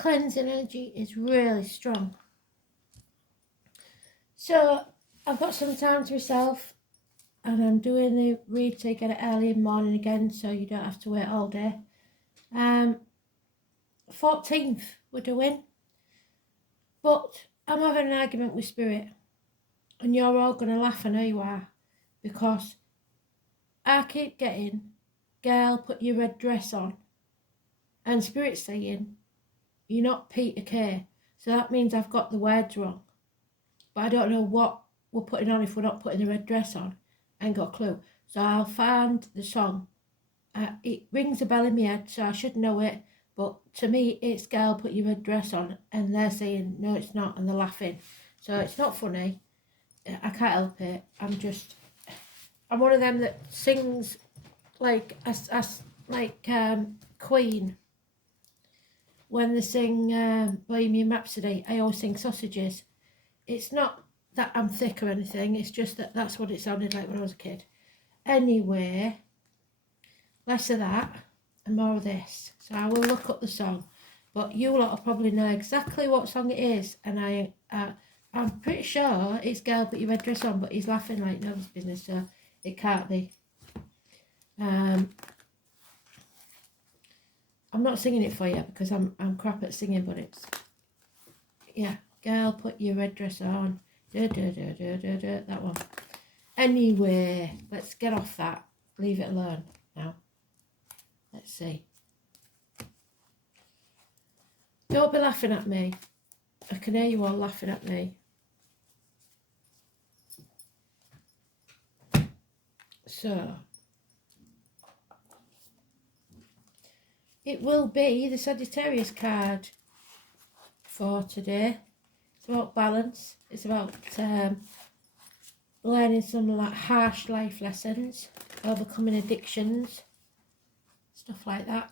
cleansing energy is really strong. So I've got some time to myself, and I'm doing the read to get it early in the morning again, so you don't have to wait all day. 14th we're doing, but I'm having an argument with Spirit, and you're all going to laugh, I know you are, because I keep getting, girl, put your red dress on, and Spirit's saying, you're not Peter Kay, so that means I've got the words wrong, but I don't know what we're putting on if we're not putting the red dress on. I ain't got a clue, so I'll find the song. It rings a bell in my head, so I should know it, but to me it's girl, put your red dress on, and they're saying no it's not, and they're laughing, so it's not funny. I can't help it. I'm one of them that sings like Queen. When they sing Bohemian Rhapsody, I always sing sausages. It's not that I'm thick or anything, it's just that that's what it sounded like when I was a kid. Anyway, less of that and more of this. So I will look up the song, but you lot will probably know exactly what song it is, and I'm pretty sure it's Girl Put Your Red Dress On, but he's laughing like nobody's business, so it can't be. I'm not singing it for you because I'm crap at singing, but it's, yeah, Girl Put Your Red Dress On, that one. Anyway, let's get off that, leave it alone now. Let's see. Don't be laughing at me. I can hear you all laughing at me. So, it will be the Sagittarius card for today. It's about balance. It's about learning some like harsh life lessons, overcoming addictions, stuff like that.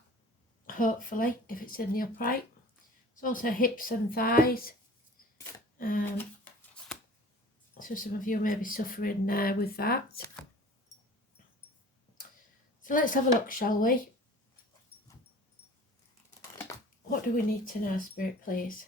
Hopefully, if it's in the upright. It's also hips and thighs. So some of you may be suffering with that. So let's have a look, shall we? What do we need to know, Spirit, please?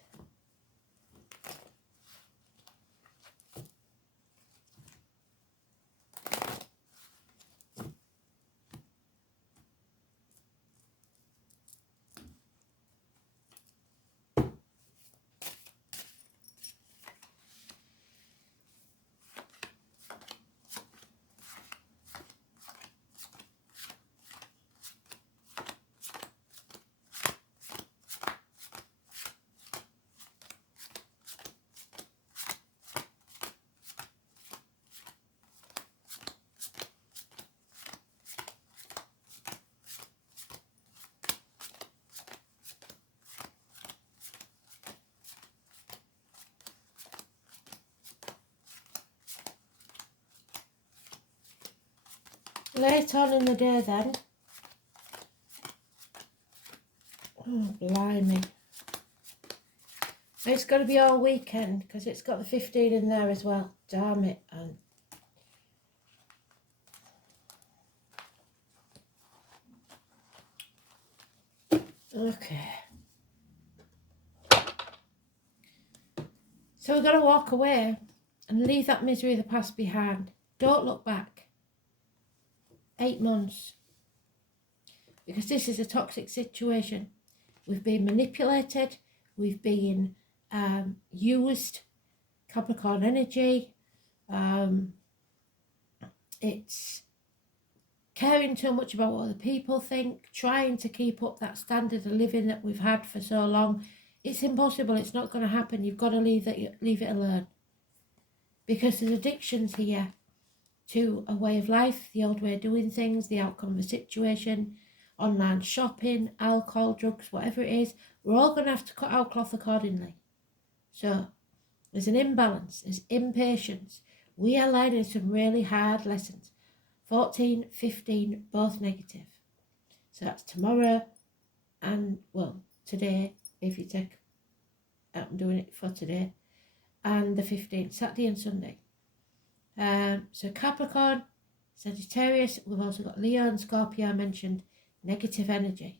Late on in the day then. Oh, blimey. It's got to be all weekend because it's got the 15 in there as well. Damn it. And okay. So we've got to walk away and leave that misery of the past behind. Don't look back. 8 months. Because this is a toxic situation. We've been manipulated. We've been used. Capricorn energy. It's caring too much about what other people think. Trying to keep up that standard of living that we've had for so long. It's impossible. It's not going to happen. You've got to leave it alone. Because there's addictions here to a way of life, the old way of doing things, the outcome of a situation, online shopping, alcohol, drugs, whatever it is. We're all going to have to cut our cloth accordingly. So there's an imbalance, there's impatience. We are learning some really hard lessons. 14, 15, both negative. So that's tomorrow and, well, today, if you take, I'm doing it for today, and the 15th, Saturday and Sunday. So Capricorn, Sagittarius, we've also got Leo and Scorpio. I mentioned negative energy.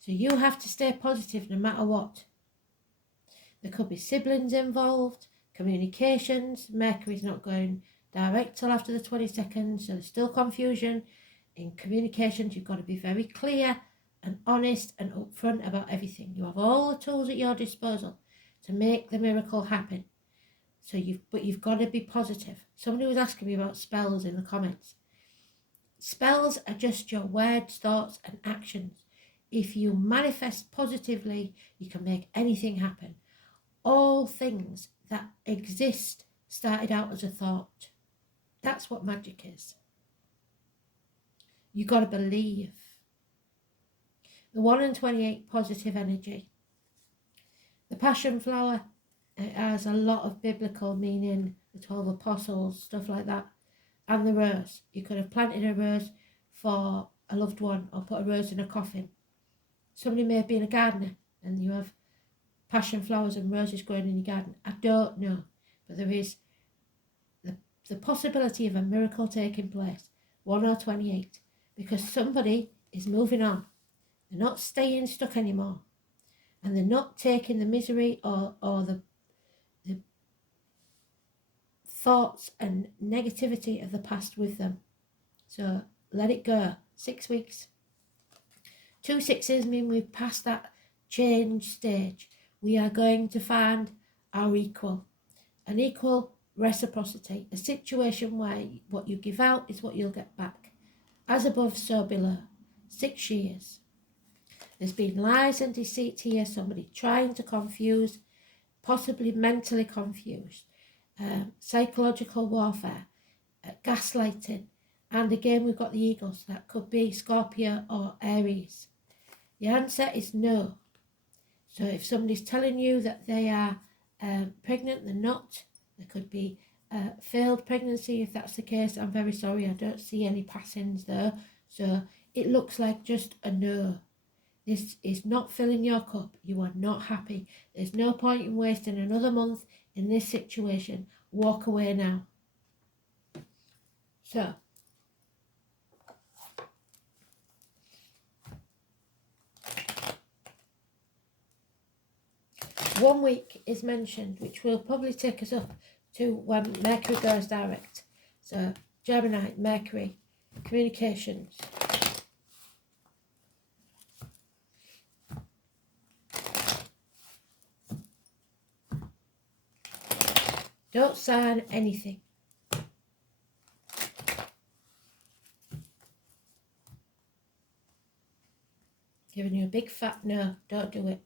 So you have to stay positive no matter what. There could be siblings involved, communications. Mercury's not going direct till after the 22nd, so there's still confusion. In communications, you've got to be very clear and honest and upfront about everything. You have all the tools at your disposal to make the miracle happen. But you've got to be positive. Somebody was asking me about spells in the comments. Spells are just your words, thoughts, and actions. If you manifest positively, you can make anything happen. All things that exist started out as a thought. That's what magic is. You got to believe. The 1 in 28 positive energy. The passion flower, it has a lot of biblical meaning, the 12 apostles, stuff like that. And the rose. You could have planted a rose for a loved one or put a rose in a coffin. Somebody may have been a gardener and you have passion flowers and roses growing in your garden. I don't know. But there is the possibility of a miracle taking place. 1 or 28. Because somebody is moving on. They're not staying stuck anymore. And they're not taking the misery or the thoughts and negativity of the past with them. So let it go. 6 weeks. 2 6s mean we've passed that change stage. We are going to find our equal. An equal reciprocity. A situation where what you give out is what you'll get back. As above, so below. 6 years. There's been lies and deceit here. Somebody trying to confuse, possibly mentally confused. Psychological warfare, gaslighting, and again we've got the eagles. That could be Scorpio or Aries. The answer is no. So if somebody's telling you that they are pregnant, they're not. There could be failed pregnancy. If that's the case, I'm very sorry, I don't see any passings there. So it looks like just a no. This is not filling your cup. You are not happy. There's no point in wasting another month in this situation. Walk away now. So, one week is mentioned, which will probably take us up to when Mercury goes direct. So, Gemini, Mercury, communications. Don't sign anything. Giving you a big fat no, don't do it.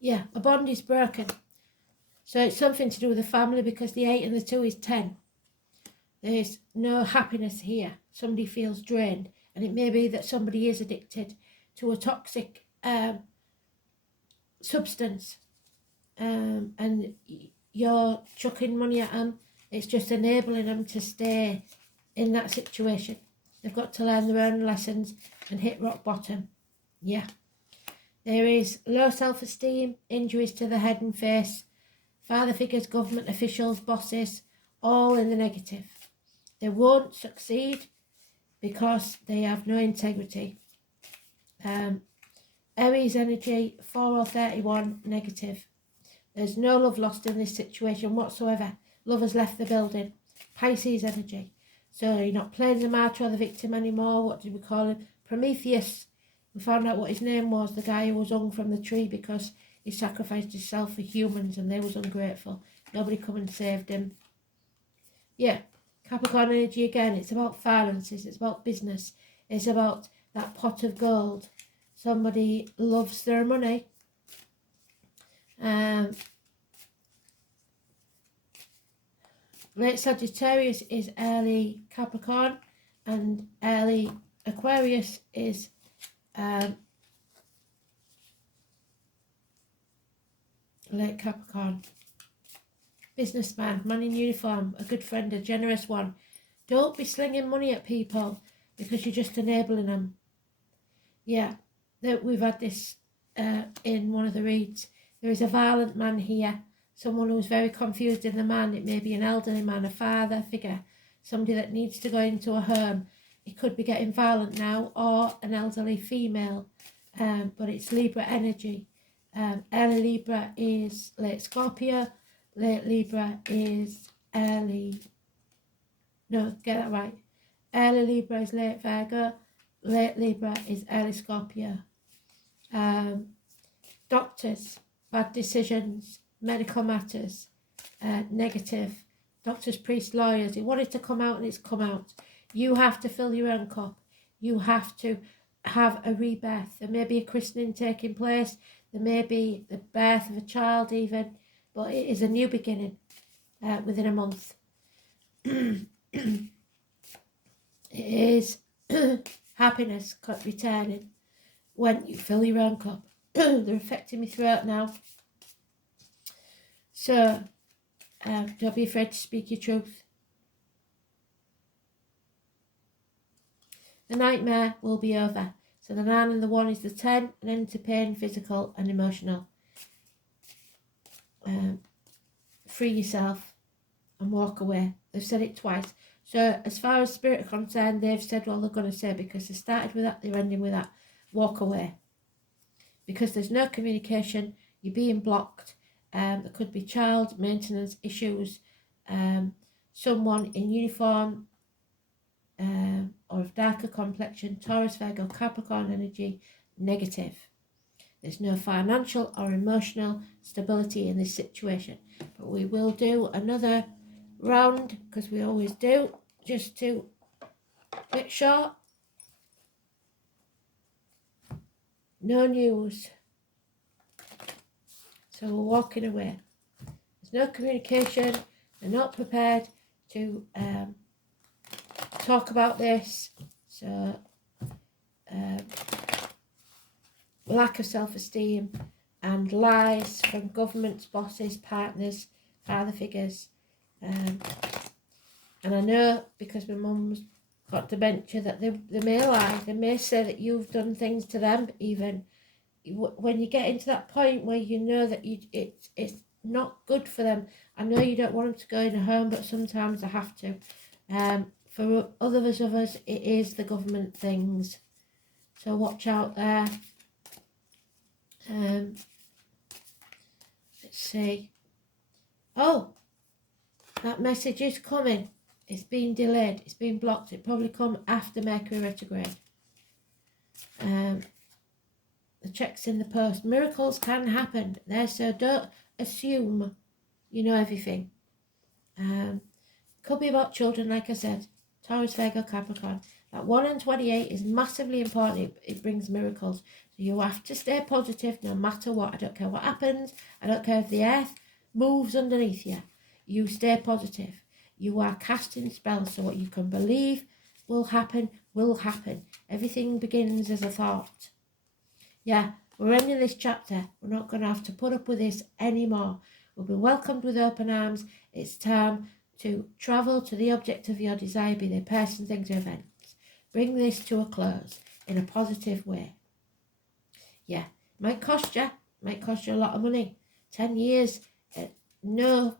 Yeah, a bond is broken. So it's something to do with the family because the 8 and the 2 is 10. There's no happiness here. Somebody feels drained. And it may be that somebody is addicted to a toxic substance. And you're chucking money at them. It's just enabling them to stay in that situation. They've got to learn their own lessons and hit rock bottom. Yeah. There is low self-esteem, injuries to the head and face, father figures, government officials, bosses, all in the negative. They won't succeed because they have no integrity. Aries energy, 4 or 31, negative. There's no love lost in this situation whatsoever. Love has left the building. Pisces energy. So you're not playing the martyr or the victim anymore. What did we call him? Prometheus. We found out what his name was, the guy who was hung from the tree because he sacrificed himself for humans and they was ungrateful. Nobody come and saved him. Yeah, Capricorn energy again. It's about finances. It's about business. It's about that pot of gold. Somebody loves their money. Late Sagittarius is early Capricorn and early Aquarius is late Capricorn. Businessman, man in uniform, a good friend, a generous one. Don't be slinging money at people because you're just enabling them. Yeah, we've had this in one of the reads. There is a violent man here. Someone who's very confused in the man. It may be an elderly man, a father figure. somebody that needs to go into a home. It could be getting violent now, or an elderly female, but it's Libra energy. Early Libra is late Scorpio, late Libra is early, no, get that right. Early Libra is late Virgo, late Libra is early Scorpio. Doctors, bad decisions, medical matters, negative. Doctors, priests, lawyers. It wanted to come out and it's come out. You have to fill your own cup. You have to have a rebirth. There may be a christening taking place. There may be the birth of a child even. But it is a new beginning within a month. It is happiness returning when you fill your own cup. They're affecting my throat now. So, don't be afraid to speak your truth. The nightmare will be over. So the 9 and the 1 is the 10, an end to pain, physical and emotional. Free yourself and walk away. They've said it twice. So as far as spirit are concerned, they've said what they're going to say, because they started with that, they're ending with that. Walk away. Because there's no communication, you're being blocked. There could be child maintenance issues, someone in uniform or of darker complexion, Taurus, Virgo, Capricorn energy, negative. There's no financial or emotional stability in this situation. But we will do another round, because we always do, just to make sure. No news. So we're walking away. There's no communication. They're not prepared to talk about this. So lack of self-esteem and lies from governments, bosses, partners, father figures. And I know, because my mum's got dementia, that they may lie. They may say that you've done things to them even. When you get into that point where you know that it's not good for them. I know you don't want them to go in a home, but sometimes they have to. For others of us, it is the government things. So watch out there. Let's see. Oh, that message is coming. It's been delayed. It's been blocked. It probably come after Mercury retrograde. The check's in the post. Miracles can happen there, so don't assume you know everything. Could be about children, like I said. Taurus, Virgo, Capricorn. That 1 and 28 is massively important. It brings miracles. So you have to stay positive no matter what. I don't care what happens. I don't care if the earth moves underneath you. You stay positive. You are casting spells, so what you can believe will happen, will happen. Everything begins as a thought. Yeah, we're ending this chapter. We're not going to have to put up with this anymore. We'll be welcomed with open arms. It's time to travel to the object of your desire, be they person, things, or events. Bring this to a close in a positive way. Yeah, might cost you a lot of money. 10 years, no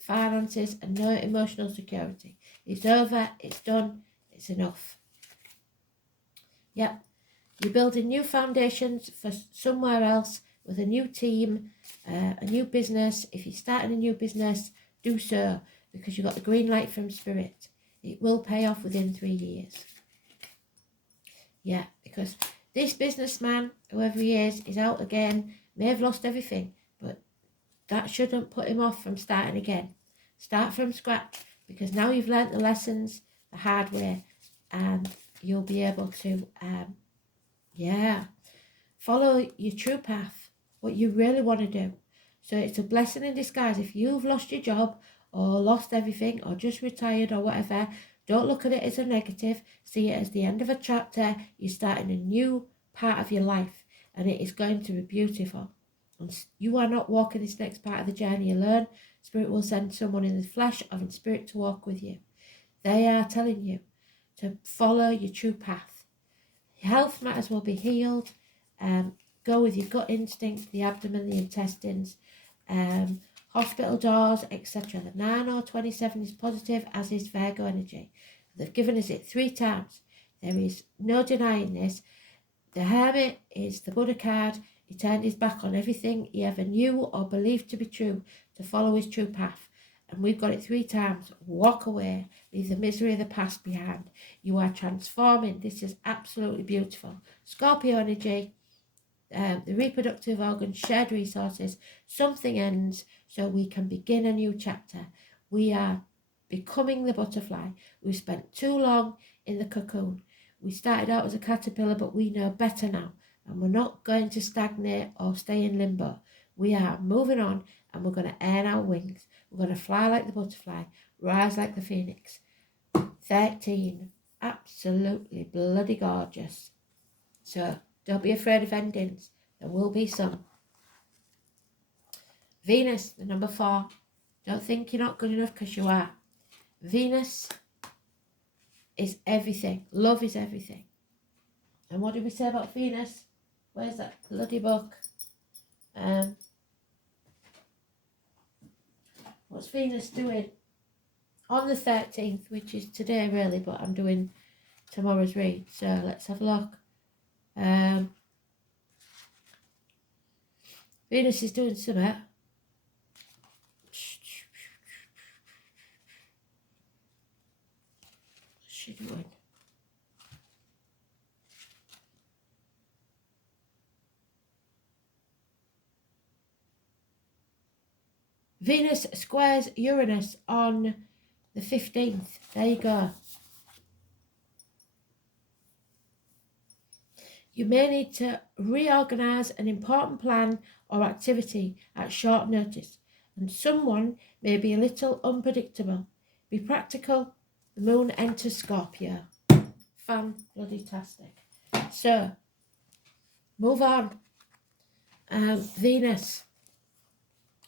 finances and no emotional security. It's over, it's done, it's enough. Yep. You're building new foundations for somewhere else with a new team, a new business. If you're starting a new business, do so, because you've got the green light from Spirit. It will pay off within 3 years. Yeah, because this businessman, whoever he is out again, may have lost everything, but that shouldn't put him off from starting again. Start from scratch, because now you've learnt the lessons the hard way, and you'll be able to follow your true path, what you really want to do. So it's a blessing in disguise. If you've lost your job or lost everything or just retired or whatever, don't look at it as a negative. See it as the end of a chapter. You're starting a new part of your life, and it is going to be beautiful. And you are not walking this next part of the journey alone. Spirit will send someone in the flesh or in spirit to walk with you. They are telling you to follow your true path. Health matters will be healed. Go with your gut instinct, the abdomen, the intestines. hospital doors, etc. The 9 or 27 is positive, as is Virgo energy. They've given us it 3 times. There is no denying this. The Hermit is the Buddha card. He turned his back on everything he ever knew or believed to be true to follow his true path. And we've got it 3 times. Walk away. Leave the misery of the past behind. You are transforming. This is absolutely beautiful. Scorpio energy. The reproductive organs, shared resources. Something ends so we can begin a new chapter. We are becoming the butterfly. We've spent too long in the cocoon. We started out as a caterpillar, but we know better now. And we're not going to stagnate or stay in limbo. We are moving on, and we're going to earn our wings. We're going to fly like the butterfly, rise like the phoenix. 13. Absolutely bloody gorgeous. So don't be afraid of endings. There will be some. Venus, the number 4. Don't think you're not good enough, because you are. Venus is everything. Love is everything. And what did we say about Venus? Where's that bloody book? What's Venus doing? On the 13th, which is today really, but I'm doing tomorrow's read. So let's have a look. Venus is doing something. What's she doing? Venus squares Uranus on the 15th. There you go. You may need to reorganise an important plan or activity at short notice, and someone may be a little unpredictable. Be practical. The moon enters Scorpio. Fan-bloody-tastic. So, move on. Venus.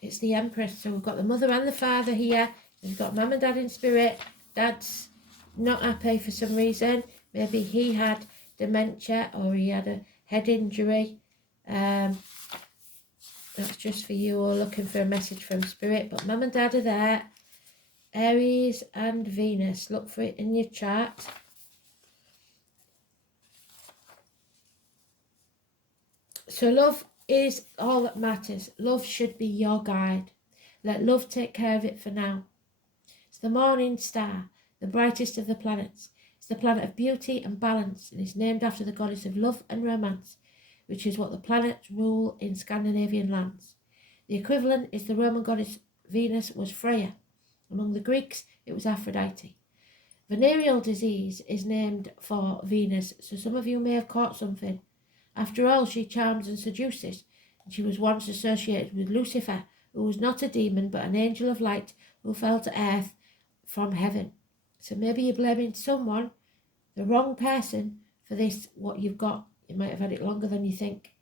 It's the Empress. So we've got the mother and the father here. We've got mum and dad in spirit. Dad's not happy for some reason. Maybe he had dementia or he had a head injury. That's just for you all looking for a message from spirit. But mum and dad are there. Aries and Venus. Look for it in your chart. So love is all that matters. Love should be your guide. Let love take care of it for now. It's the morning star, the brightest of the planets. It's the planet of beauty and balance, and is named after the goddess of love and romance, which is what the planets rule in Scandinavian lands. The equivalent is the Roman goddess Venus was Freya. Among the Greeks, it was Aphrodite. Venereal disease is named for Venus, so some of you may have caught something. After all, she charms and seduces, and she was once associated with Lucifer, who was not a demon but an angel of light who fell to earth from heaven. So maybe you're blaming someone, the wrong person, for this, what you've got. You might have had it longer than you think.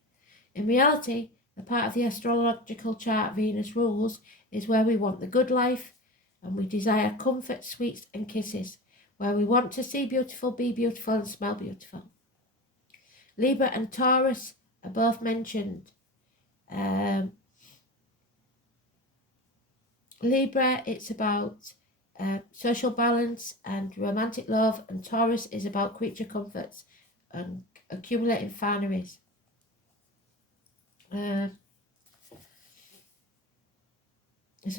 In reality, the part of the astrological chart Venus rules is where we want the good life, and we desire comfort, sweets and kisses, where we want to see beautiful, be beautiful and smell beautiful. Libra and Taurus are both mentioned. Libra, it's about social balance and romantic love, and Taurus is about creature comforts and accumulating fineries. It's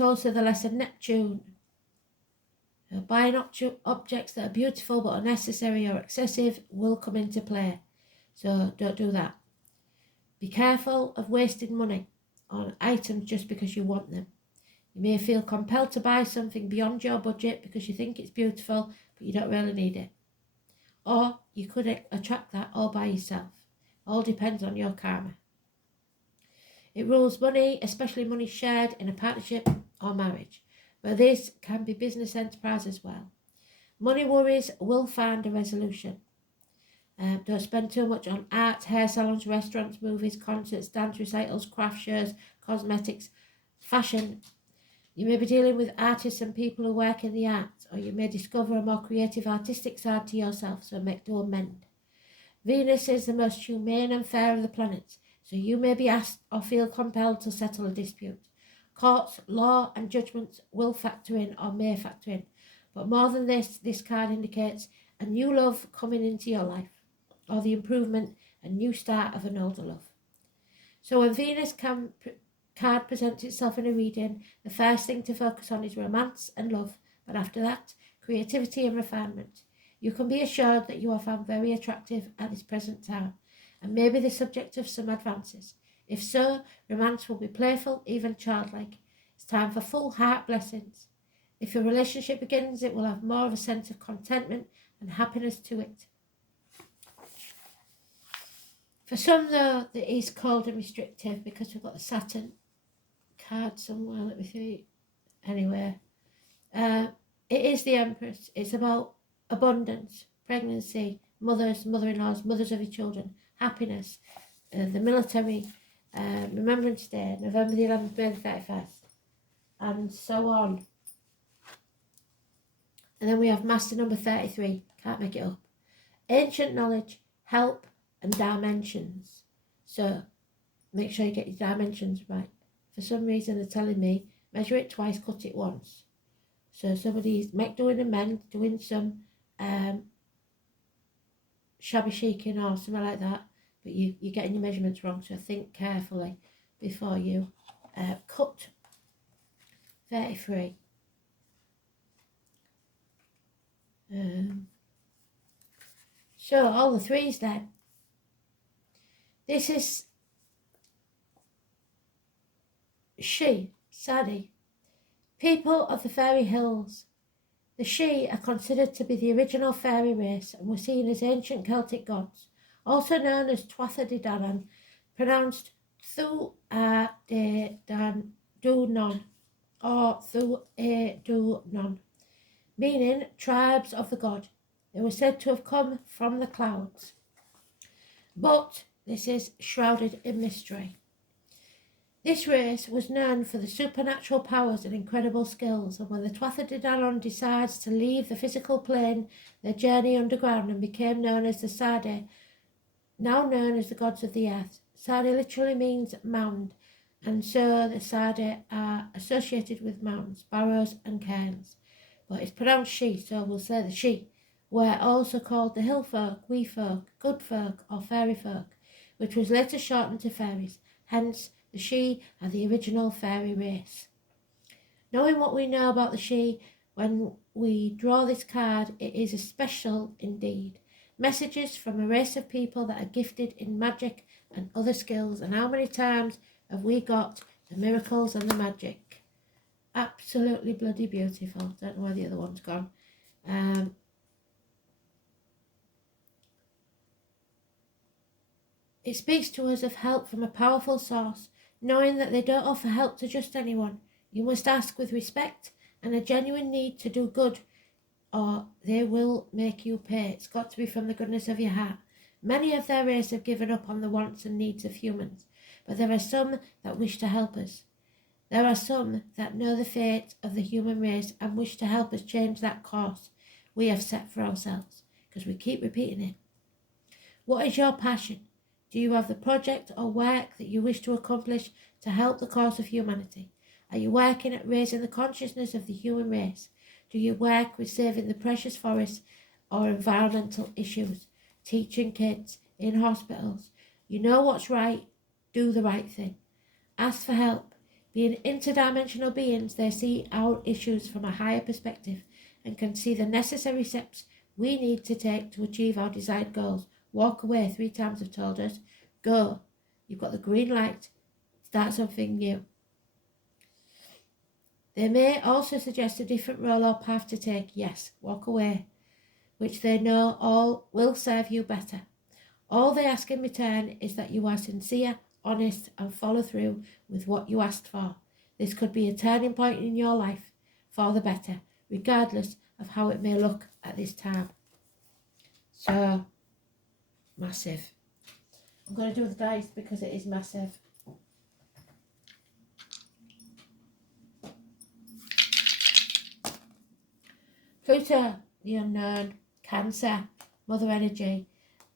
also the lesson Neptune. Buying objects that are beautiful but unnecessary or excessive will come into play. So don't do that. Be careful of wasting money on items just because you want them. You may feel compelled to buy something beyond your budget because you think it's beautiful, but you don't really need it. Or you could attract that all by yourself. All depends on your karma. It rules money, especially money shared in a partnership or marriage. But this can be business enterprise as well. Money worries will find a resolution. Don't spend too much on art, hair salons, restaurants, movies, concerts, dance recitals, craft shows, cosmetics, fashion. You may be dealing with artists and people who work in the arts, or you may discover a more creative artistic side to yourself, so make do amend. Venus is the most humane and fair of the planets, so you may be asked or feel compelled to settle a dispute. Courts, law and judgments will factor in or may factor in. But more than this card indicates a new love coming into your life, or the improvement and new start of an older love. So when Venus card presents itself in a reading, the first thing to focus on is romance and love, but after that, creativity and refinement. You can be assured that you are found very attractive at this present time, and may be the subject of some advances. If so, romance will be playful, even childlike. It's time for full heart blessings. If a relationship begins, it will have more of a sense of contentment and happiness to it. For some, though, that is cold and restrictive because we've got the Saturn card somewhere. Let me see. Anyway, it is the Empress. It's about abundance, pregnancy, mothers, mother-in-laws, mothers of your children, happiness, the military, Remembrance Day, November the 11th, May the 31st, and so on. And then we have Master number 33. Can't make it up. Ancient knowledge, help, and dimensions. So make sure you get your dimensions right. For some reason they're telling me measure it twice, cut it once. So somebody's doing a mend, doing some shabby chic-ing or something like that, but you're getting your measurements wrong, so think carefully before you cut 33. So all the threes then. This is she, Sadie. People of the fairy hills. The She are considered to be the original fairy race and were seen as ancient Celtic gods, also known as Tuatha De Danann, pronounced Thu A De Dan Du Non or Thu A Du Non, meaning tribes of the god. They were said to have come from the clouds. But this is shrouded in mystery. This race was known for the supernatural powers and incredible skills, and when the Tuatha De Danann decides to leave the physical plane, they journey underground and became known as the Sade, now known as the gods of the earth. Sade literally means mound, and so the Sade are associated with mounds, barrows and cairns. But it's pronounced she, so we'll say the she. Were also called the hill folk, wee folk, good folk, or fairy folk, which was later shortened to fairies. Hence, the she are the original fairy race. Knowing what we know about the she, when we draw this card, it is a special indeed. Messages from a race of people that are gifted in magic and other skills. And how many times have we got the miracles and the magic? Absolutely bloody beautiful. Don't know where the other one's gone. It speaks to us of help from a powerful source, knowing that they don't offer help to just anyone. You must ask with respect and a genuine need to do good, or they will make you pay. It's got to be from the goodness of your heart. Many of their race have given up on the wants and needs of humans, but there are some that wish to help us. There are some that know the fate of the human race and wish to help us change that course we have set for ourselves, because we keep repeating it. What is your passion? Do you have the project or work that you wish to accomplish to help the cause of humanity? Are you working at raising the consciousness of the human race? Do you work with saving the precious forests or environmental issues? Teaching kids in hospitals? You know what's right. Do the right thing. Ask for help. Being interdimensional beings, they see our issues from a higher perspective and can see the necessary steps we need to take to achieve our desired goals. Walk away 3 times have told us. Go. You've got the green light. Start something new. They may also suggest a different role or path to take. Yes, walk away, which they know all will serve you better. All they ask in return is that you are sincere, honest, and follow through with what you asked for. This could be a turning point in your life for the better, regardless of how it may look at this time. So, massive. I'm going to do the dice because it is massive. Pluto, the unknown, Cancer, Mother Energy,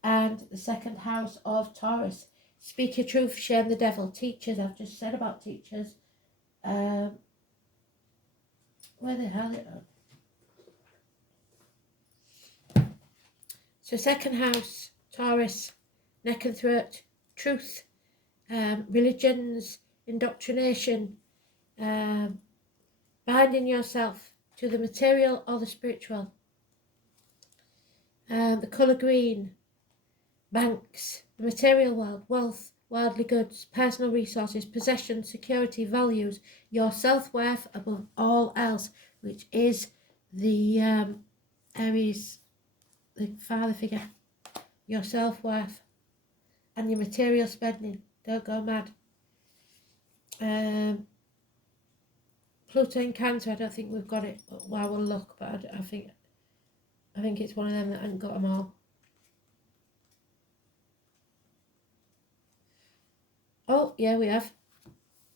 and the second house of Taurus. Speak your truth, shame the devil. Teachers, I've just said about teachers. Where the hell it on? So second house, Taurus, neck and throat, truth, religions, indoctrination, binding yourself to the material or the spiritual. The colour green, banks, the material world, wealth, worldly goods, personal resources, possessions, security, values, your self-worth above all else, which is the Aries, the father figure, your self-worth and your material spending. Don't go mad. Pluto in Cancer, I don't think we've got it. Well, we'll look, but I think it's one of them that hasn't got them all. Oh, yeah, we have.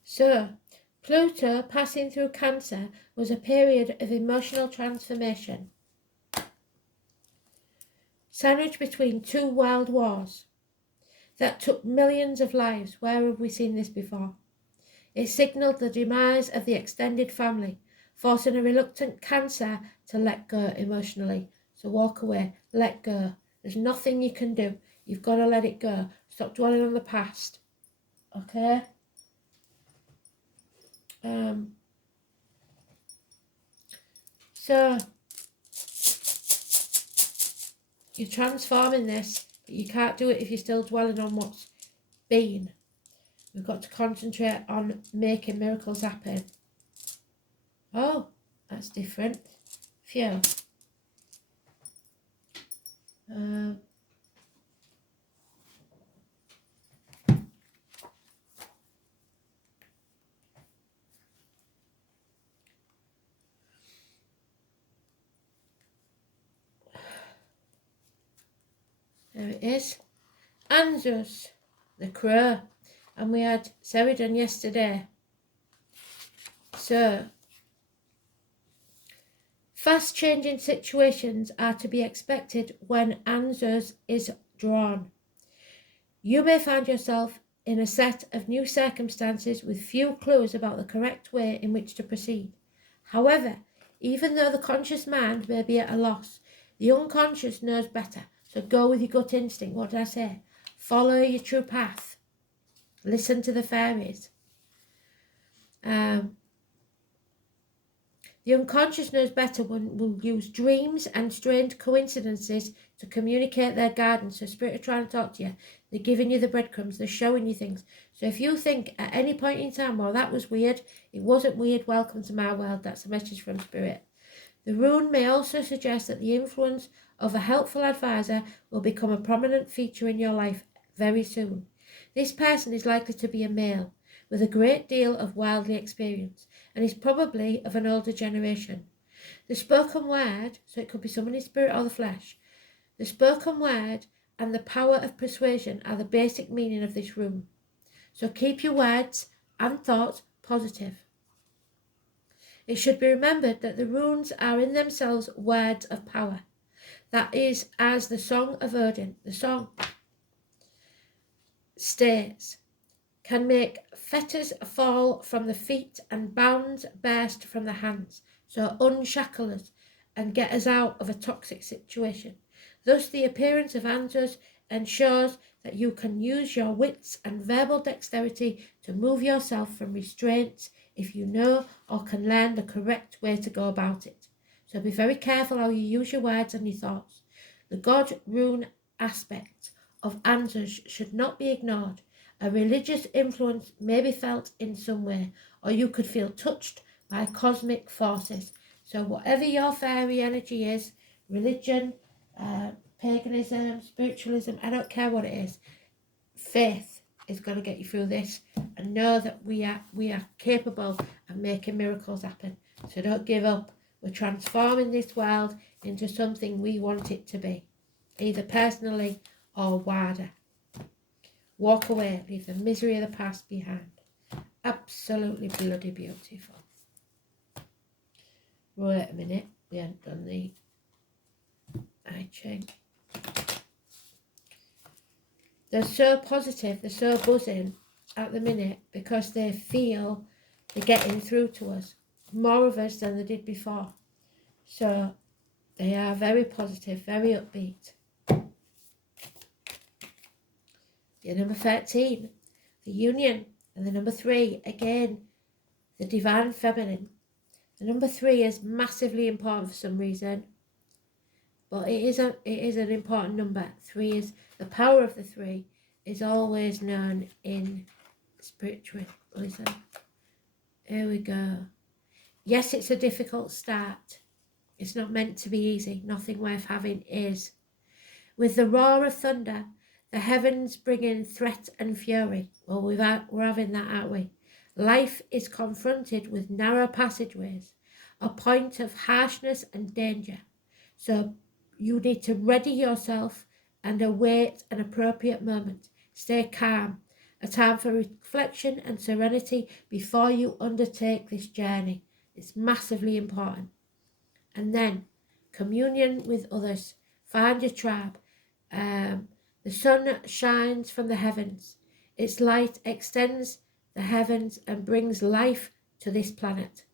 So, Pluto passing through Cancer was a period of emotional transformation, sandwiched between two world wars that took millions of lives. Where have we seen this before? It signalled the demise of the extended family, forcing a reluctant Cancer to let go emotionally. So walk away, let go. There's nothing you can do. You've got to let it go. Stop dwelling on the past. Okay? So you're transforming this, but you can't do it if you're still dwelling on what's been. We've got to concentrate on making miracles happen. Oh, that's different. Phew. There it is. Anzus, the crow. And we had Sheridan yesterday. So, fast changing situations are to be expected when Anzus is drawn. You may find yourself in a set of new circumstances with few clues about the correct way in which to proceed. However, even though the conscious mind may be at a loss, the unconscious knows better. So go with your gut instinct. What did I say? Follow your true path. Listen to the fairies. The unconscious knows better and will use dreams and strange coincidences to communicate their guidance. So spirit are trying to talk to you. They're giving you the breadcrumbs. They're showing you things. So if you think at any point in time, well, that was weird, it wasn't weird, welcome to my world. That's a message from spirit. The rune may also suggest that the influence of a helpful advisor will become a prominent feature in your life very soon. This person is likely to be a male with a great deal of worldly experience and is probably of an older generation. The spoken word, so it could be someone in spirit or the flesh, the spoken word and the power of persuasion are the basic meaning of this rune. So keep your words and thoughts positive. It should be remembered that the runes are in themselves words of power. That is, as the Song of Odin, the song states, can make fetters fall from the feet and bounds burst from the hands. So unshackle us and get us out of a toxic situation. Thus the appearance of Anzus ensures that you can use your wits and verbal dexterity to move yourself from restraints if you know or can learn the correct way to go about it. So be very careful how you use your words and your thoughts. The God rune aspect of Anzus should not be ignored. A religious influence may be felt in some way, or you could feel touched by cosmic forces. So whatever your fairy energy is, religion, paganism, spiritualism, I don't care what it is, faith is going to get you through this, and know that we are capable of making miracles happen. So don't give up. We're transforming this world into something we want it to be, either personally or wider. Walk away, leave the misery of the past behind. Absolutely bloody beautiful. Wait a minute, we haven't done the I Ching. They're so positive, they're so buzzing at the minute because they feel They're getting through to us, more of us than they did before. So they are very positive, very upbeat. The number 13, the union, and the number 3, again, the divine feminine. The number 3 is massively important for some reason, but it is an important number. 3 is the power of the 3 is always known in spiritualism. Here we go. Yes, it's a difficult start. It's not meant to be easy. Nothing worth having is. With the roar of thunder, the heavens bring in threat and fury. Well, we're having that, aren't we? Life is confronted with narrow passageways, a point of harshness and danger. So you need to ready yourself and await an appropriate moment. Stay calm, a time for reflection and serenity before you undertake this journey. It's massively important. And then communion with others. Find your tribe. The sun shines from the heavens. Its light extends the heavens and brings life to this planet.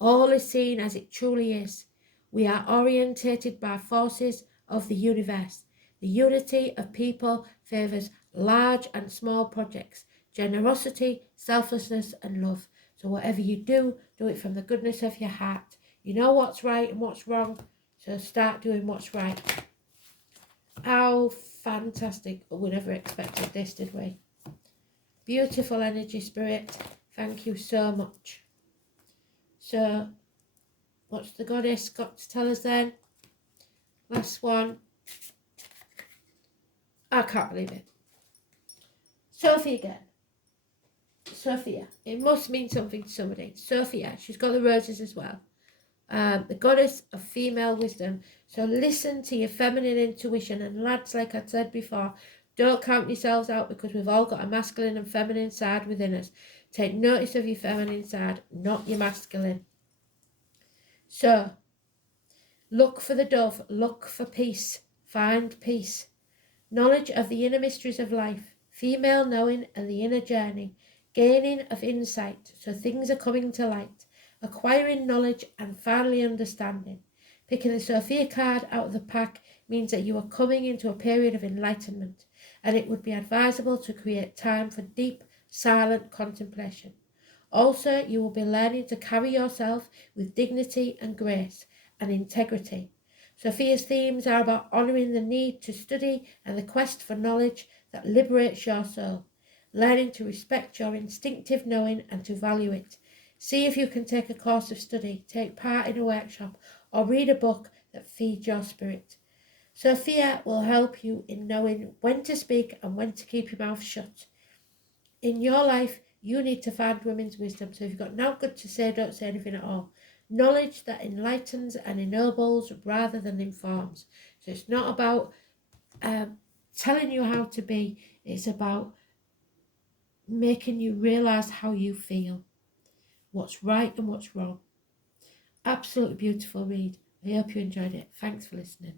All is seen as it truly is. We are orientated by forces of the universe. The unity of people favors large and small projects, generosity, selflessness, and love. So whatever you do, do it from the goodness of your heart. You know what's right and what's wrong, so start doing what's right. How fantastic. We never expected this, did we? Beautiful energy, Spirit. Thank you so much. So, what's the goddess got to tell us then? Last one. I can't believe it. Sophie again. Sophia. It must mean something to somebody. Sophia. She's got the roses as well. The goddess of female wisdom. So listen to your feminine intuition, and lads, like I said before, don't count yourselves out, because we've all got a masculine and feminine side within us. Take notice of your feminine side, not your masculine. So look for the dove, look for peace, find peace. Knowledge of the inner mysteries of life, female knowing and the inner journey, gaining of insight, so things are coming to light. Acquiring knowledge and finally understanding. Picking the Sophia card out of the pack means that you are coming into a period of enlightenment, and it would be advisable to create time for deep, silent contemplation. Also, you will be learning to carry yourself with dignity and grace and integrity. Sophia's themes are about honouring the need to study and the quest for knowledge that liberates your soul, learning to respect your instinctive knowing and to value it. See if you can take a course of study, take part in a workshop, or read a book that feeds your spirit. Sophia will help you in knowing when to speak and when to keep your mouth shut. In your life, you need to find women's wisdom. So if you've got no good to say, don't say anything at all. Knowledge that enlightens and ennobles rather than informs. So it's not about telling you how to be. It's about making you realise how you feel. What's right and what's wrong. Absolutely beautiful read. I hope you enjoyed it. Thanks for listening.